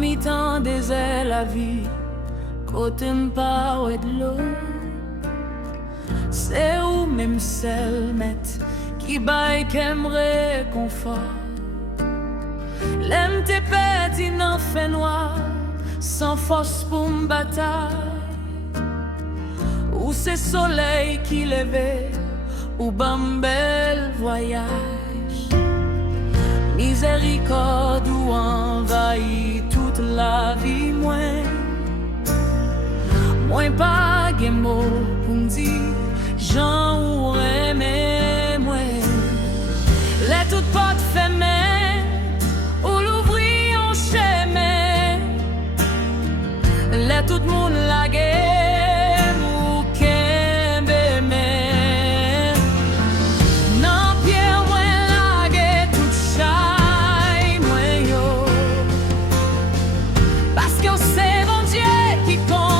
mi-temps des ailes la vie, côté m'pas ou de l'eau. C'est où même celle met qui baille qu'aimerait confort. L'aime tes petits n'en fait noir, sans force pour m'bataille. Ou c'est soleil qui levait, ou bambel voyage. Miséricorde ou envahit toute la vie, moins pas de mots pour m'dire j'en ou aimé moins. Les toutes portes fermées ou l'ouvrir en chemin. Les tout monde la guerre ou qu'aimé mais. Non pierre moins la guerre toute chaille moins yo. Parce que c'est bon Dieu qui compte.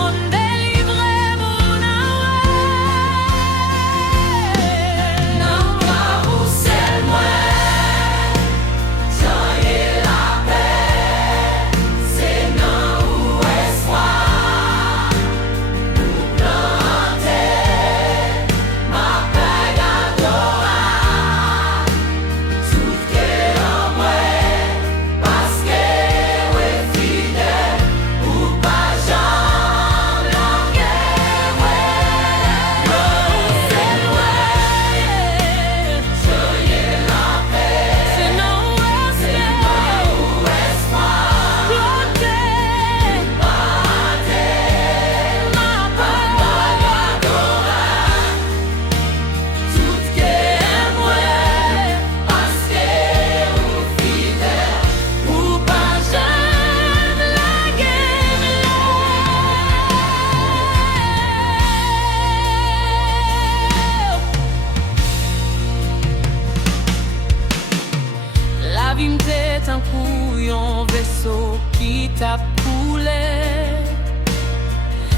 Un couillon vaisseau qui t'a coulé,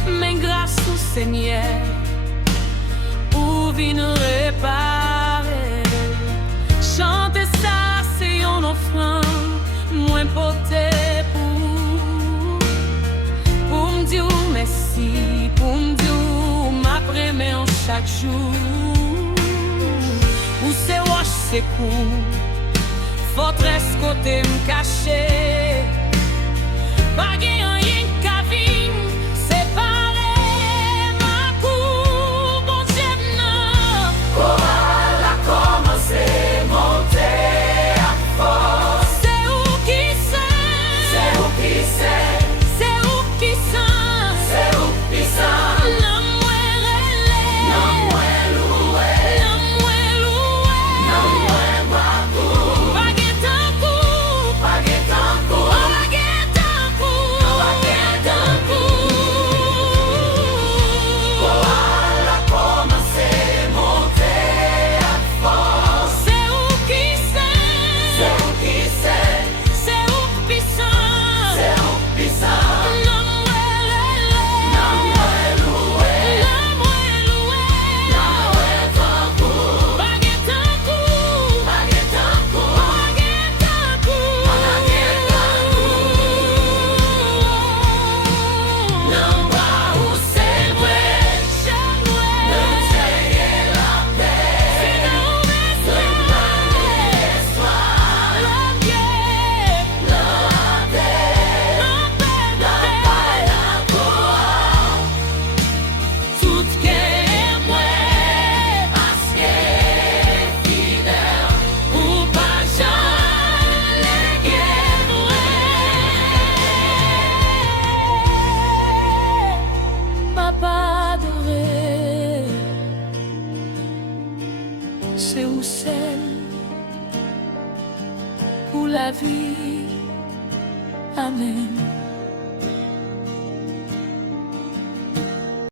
mais grâce au Seigneur, pour venir réparer. Chanter ça, c'est une offrande, moins porté pour me dire merci, pour me dire ma première chaque jour. Ou c'est wash, c'est cool. Forteresse côté m'cacher, pas rien qu'à vivre, séparer ma cour, bon Dieu non. Chorale a commencé, monter à force. C'est où qui sent, c'est où qui sent, c'est où qui sent, c'est où qui sent. Non moins relais, non moins loué, non moins loué, non moins bravo. C'est où celle pour la vie. Amen.